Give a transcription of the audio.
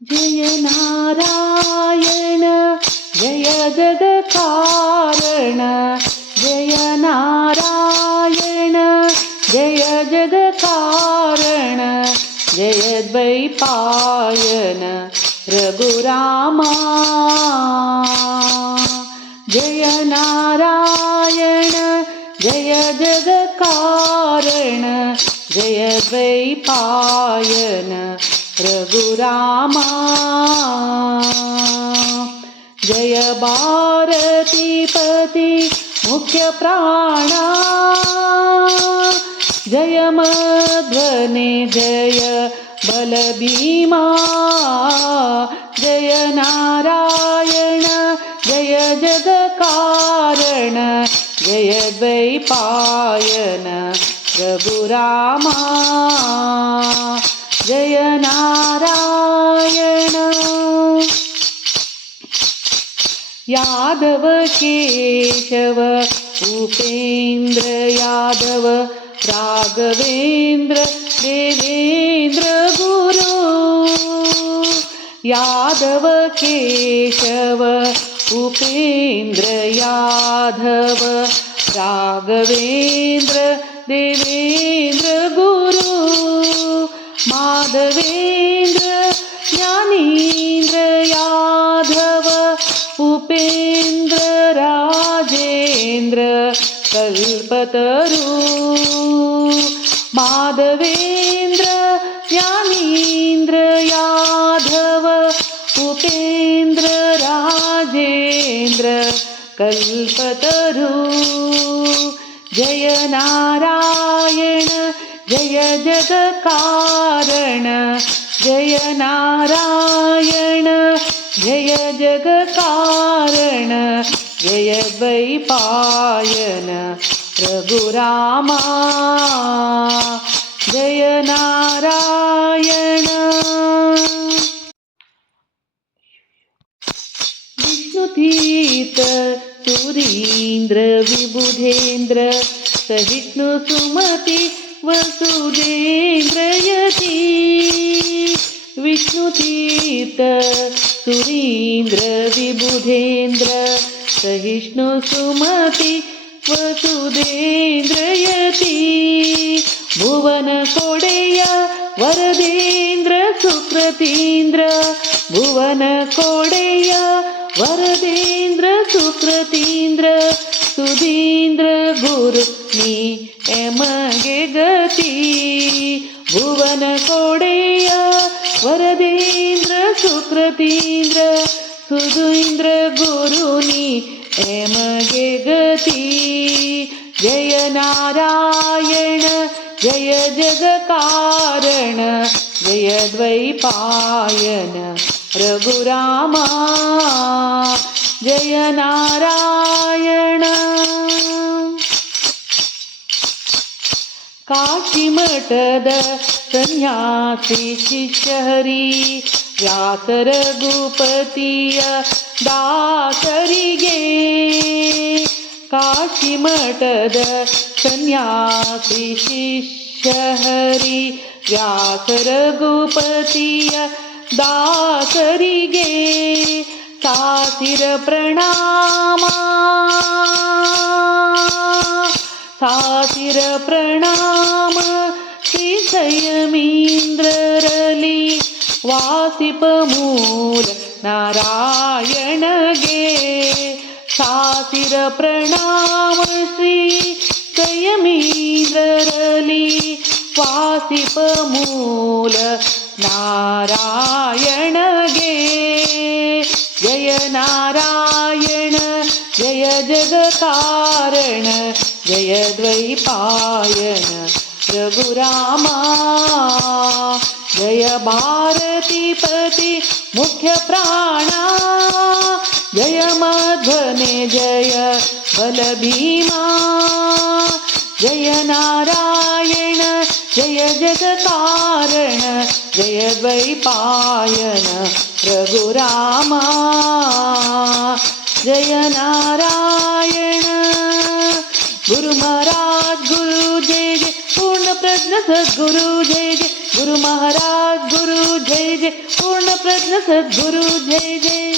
जय नारायण जय जगत्कारण जय नारायण जय जगत्कारण जय द्वैपायन रघुरामा जय नारायण जय जगत्कारण जय द्वैपायन रघुरामा जय भारतीपति मुख्य प्राणा जय मध्वने जय बलभीमा जय नारायण जय जगत्कारण जय द्वैपायन रघुरामा जय नारायण यादव केशव उपेन्द्र यादव राघवेन्द्र देवेन्द्र गुरु यादव केशव उपेन्द्र यादव राघवेन्द्र देवेन्द्र गुरु माधवेन्द्र ज्ञानेन्द्र यादव उपेन्द्र राजेन्द्र कल्पतरु माधवेन्द्र ज्ञानेन्द्र यादव उपेन्द्र राजेन्द्र कल्पतरु जय नारायण जय जगत्कारण जय नारायण जय जगत्कारण जय द्वैपायन रघुरामा जय नारायण विष्णुतीर्थ सुरीन्द्र विबुधेन्द्र सहिष्णु सुमति वसुदेन्द्र यति विष्णुतीर्थ सुरीन्द्र विबुधेन्द्र सहिष्णु सुमति वसुदेन्द्र यति भुवन कोडेय वरदेन्द्र सुकृतीन्द्र भुवन कोडेय वरदेन्द्र सुकृतीन्द्र सुधीन्द्र गुरु ನೀ ಎಮಗೆ ಗತಿ ಭುವನ ಕೋಡೆಯ ವರದೇಂದ್ರ ಸುಕೃತೀಂದ್ರ ಸುಧೀಂದ್ರ ಗುರು ನೀ ಎಮಗೆ ಗತಿ ಜಯ ನಾರಾಯಣ ಜಯ ಜಗತ್ಕಾರಣ ಜಯ ದ್ವೈಪಾಯನ ರಘುರಾಮ ಜಯ ನಾರಾಯಣ ಕಾಶಿ ಮಠದ ಸನ್ಯಾಸಿ ಶಿಷ್ಯ ಹರಿ ವ್ಯಾಸರ ಭೂಪತಿಯ ದಾಸರಿಗೆ ಕಾಶಿ ಮಠದ ಸನ್ಯಾಸಿ ಶಿಷ್ಯ ಹರಿ ವ್ಯಾಸರ ಭೂಪತಿಯ ದಾಸರಿಗೆ ಸಾಸಿರ ಪ್ರಣಾಮ ಸಾಸಿರ ಪ್ರಣಾಮ ಶ್ರೀ ಸಂಯಮೀಂದ್ರರಲಿ ವಾಸಿಪ ಮೂಲ ನಾರಾಯಣಗೆ ಸಾಸಿರ ಪ್ರಣಾಮ ಶ್ರೀ ಸಂಯಮೀಂದ್ರರಲಿ ವಾಸಿಪ ಮೂಲ ನಾರಾಯಣಗೆ ಜಯ ನಾರಾಯಣ ಜಯ ಜಗತ್ಕಾರಣ ಜಯ ದ್ವೈಪಾಯನ ರಘುರಾಮ ಜಯ ಭಾರತೀಪತಿ ಮುಖ್ಯ ಪ್ರಾಣ ಜಯ ಮಧ್ವನೆ ಜಯ ಬಲಭೀಮಾ ಜಯ ನಾರಾಯಣ ಜಯ ಜಗತ್ಕಾರಣ ಜಯ ದ್ವೈಪಾಯನ ರಘುರಾಮ ಜಯ ನಾರಾಯಣ गुरु महाराज गुरु जय जय पूर्ण प्रज्ञ सद्गुरु जय जय गुरु महाराज गुरु जय जय पूर्ण पूर्ण प्रज्ञ सद्गुरु जय जय